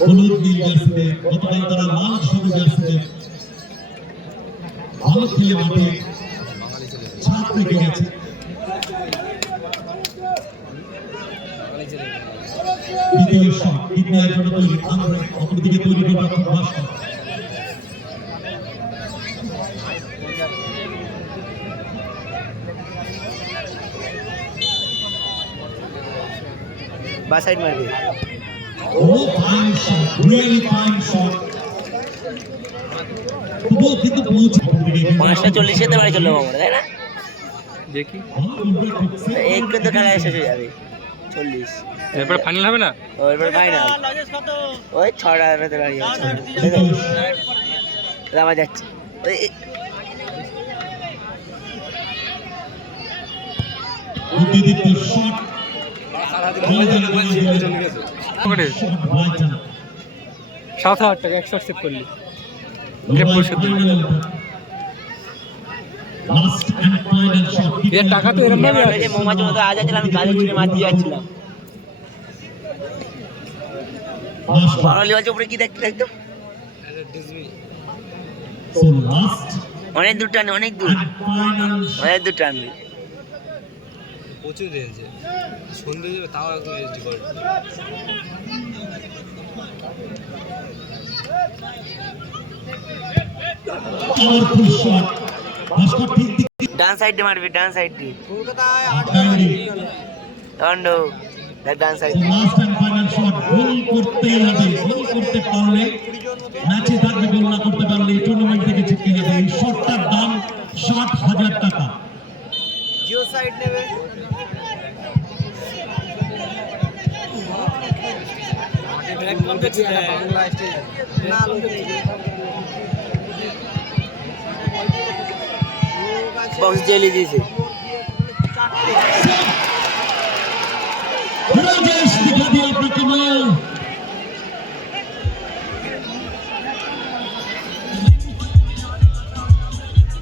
হলুদ নীল জার্সিতে, গতকাল তারা লাল সবুজ জার্সিতে ভালো খেলে মাঠে ছাপ রেখে গেছে। দ্বিতীয় শট ইকবালের জন্য তৈরি, অপরদিকে তৈরি গোলরক্ষক ভাস্কর। বা সাইড মারবে। ও fine shot, really fine shot. তবুও কিন্তু পৌঁছে 5:40 বাড়ি চললাম আমরা, তাই না? দেখি এই কিন্তু খেলা শেষ হয়ে যাবে 40। এরপরে ফাইনাল হবে না? এরপরে ফাইনাল ওই 6টার ভেতরে বাড়ি যাচ্ছে। আমার যাচ্ছে ওই দ্বিতীয় শট 7,000 টাকা 100 সেভ করলি। Last and final shot. এর টাকা তো এরকম ভাবে যে মোমাচি মতো আজ ছিলাম, আমি গালে ছুঁড়ে মার দিয়ে যাচ্ছিলাম। বাঙালি বলছে উপরে কি দেখতে দেখতো সো লাস্ট অনেক দূর টানে, অনেক দূর, ফাইনাল অনেক দূর টানবে। প্রচুর দিয়েছে, সন্ধ্যে যাবে তাও একদম এসডি করে। Powerful shot. ভাস্কর ঠিক ডান সাইড দিয়ে মারবি, ডান সাইড দিয়ে দণ্ড ডান side. Last and final shot. Goal করতেই হবে, গোল করতে পারলে ম্যাচে থাকবে, গোল না করতে পারলে এই টুর্নামেন্ট থেকে ছিটকে যাবে। এই শটটার দাম 60,000 টাকা। জিও সাইড নেবে। বক্স জেলি দিয়েছে। ব্রাজিল